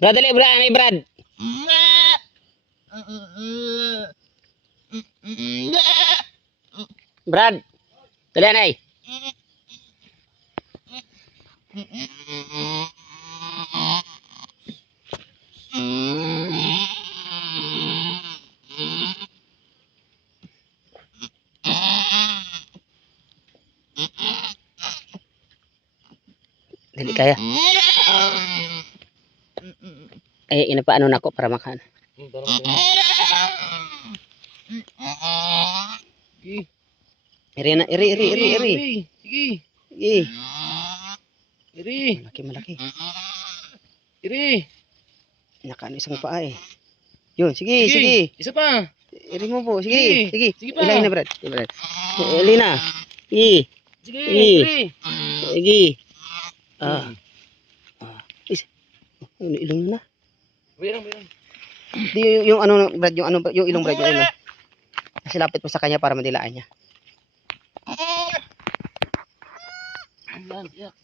Brad, dali, Brad. Ano, Brad? Brad, dali, anay. Dili kaya. Ay, inapaano na ako para makan. Iri na, iri. Sige. Iri. Iri. Malaki. Iri. Nakaan isang paa eh. Yun, sige. Isa pa. Iri mo po, sige. Sige pa. Ilay na, Brad. Ilay na. Sige. Iri. Sige. Ilong na. Bayang. Di yung ano, Brad, yung ilong, Brad, yung ilong. Kasi lapit mo sa kanya para madilaan niya. Ayan, yak.